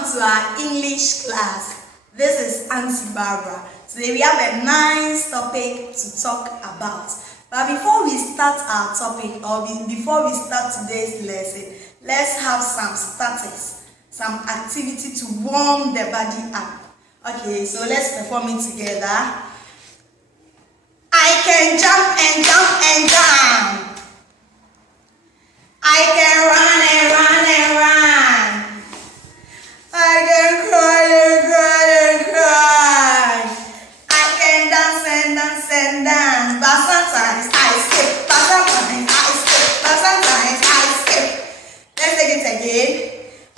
welcome to our English class. This is Auntie Barbara. Today we have a nice topic to talk about. But before we start our topic, or before we start today's lesson, let's have some status, some activity to warm the body up. Okay, so let's perform it together. I can jump and jump and jump. I can run and run and run. I can cry and cry and cry. I can dance and dance and dance. But sometimes I skip. But sometimes I skip. But sometimes I skip. Let's take it again.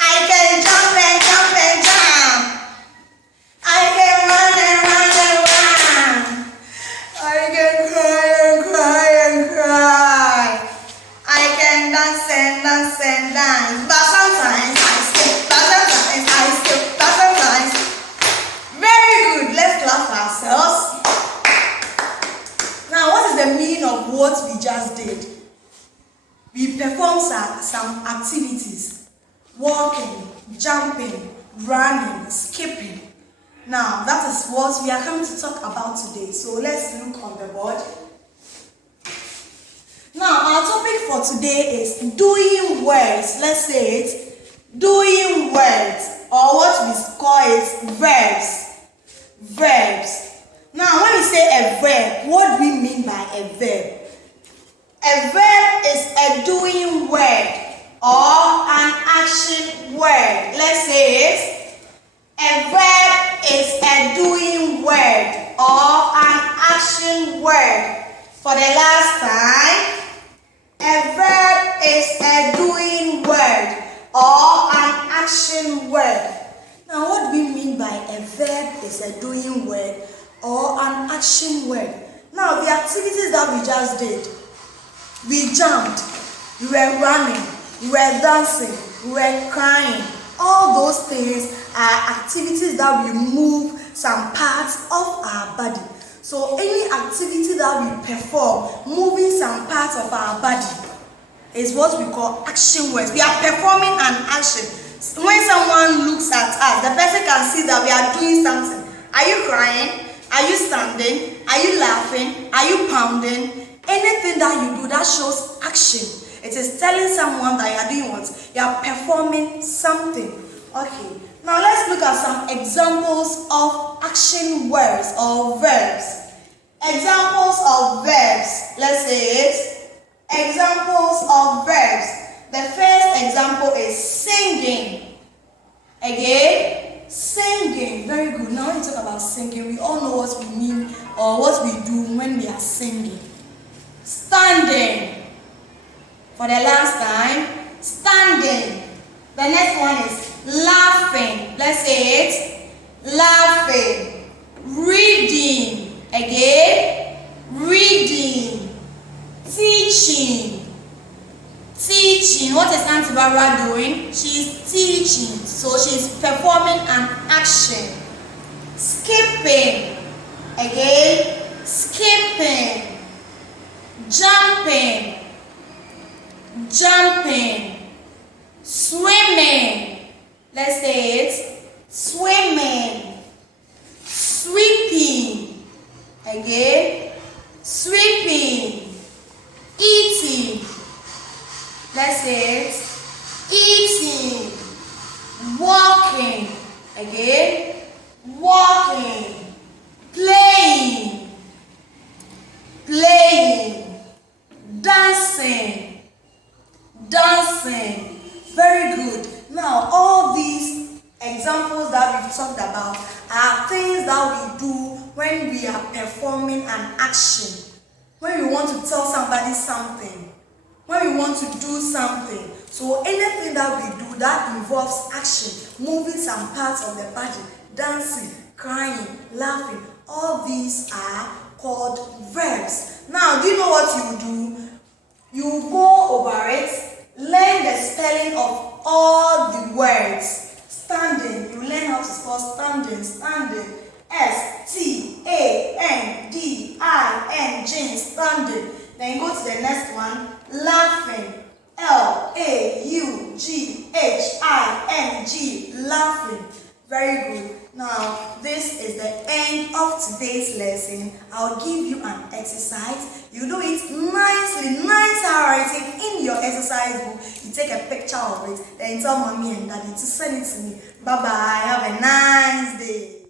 I can jump and jump and jump. I can run and run and run. I can cry and cry and cry. I can dance and dance and dance. But sometimes I skip. But sometimes I skip. But sometimes. Very good. Let's clap ourselves. Now, what is the meaning of what we just did? We performed some activities. Walking, jumping, running, skipping. Now, that is what we are coming to talk about today. So, let's look on the board. Now, our topic for today is doing words. Let's say it. Doing words, or what we call it verbs. Verbs. Now, when we say a verb, what do we mean by a verb? A verb is a doing word or an action word. Let's say it. A verb is a doing word or an action word. For the last time, a verb is a doing word or an action word. Now, what do we mean by a verb is a doing word or an action word? Now, the activities that we just did. We jumped, we were running, we were dancing, we were crying. All those things are activities that we move some parts of our body. So any activity that we perform, moving some parts of our body, is what we call action words. We are performing an action. When someone looks at us, the person can see that we are doing something. Are you crying? Are you standing? Are you laughing? Are you pounding? Anything that you do that shows action. It is telling someone that you are doing what? You are performing something. Okay. Now let's look at some examples of action words or verbs. Examples of verbs. Let's say it. Examples of verbs. The first example is singing. Again, singing. Very good. Now when we talk about singing, we all know what we mean or what we do when we are singing. Standing. For the last time, standing. The next one is laughing. Let's say it. Laughing. Reading. Again, reading. Teaching. Teaching. What is Auntie Barbara doing? She's teaching. So she's performing an action. Skipping. Again, skipping. Jumping. Jumping. Swimming. Let's say it. Swimming. Sweeping. Again, sweeping. Eating. Let's say it. Eating. Walking. Again, walking. Playing. Playing. Dancing. Dancing. Very good. Now, all these examples that we've talked about are things that we do when we are performing an action. When we want to tell somebody something. When we want to do something. So anything that we do that involves action, moving some parts of the body, dancing, crying, laughing, all these are called verbs. Now, do you know what you do? You go over it, learn the spelling of all the words. Standing, you learn how to spell standing, standing. S-T-A-N-D-I-N-G, standing. Then go to the next one, laughing. L-A-U-G-H-I-N-G, laughing. Very good. Now, this is the end of today's lesson. I'll give you an exercise. You do it nicely, nice handwriting in your exercise book. You take a picture of it, then tell mommy and daddy to send it to me. Bye-bye. Have a nice day.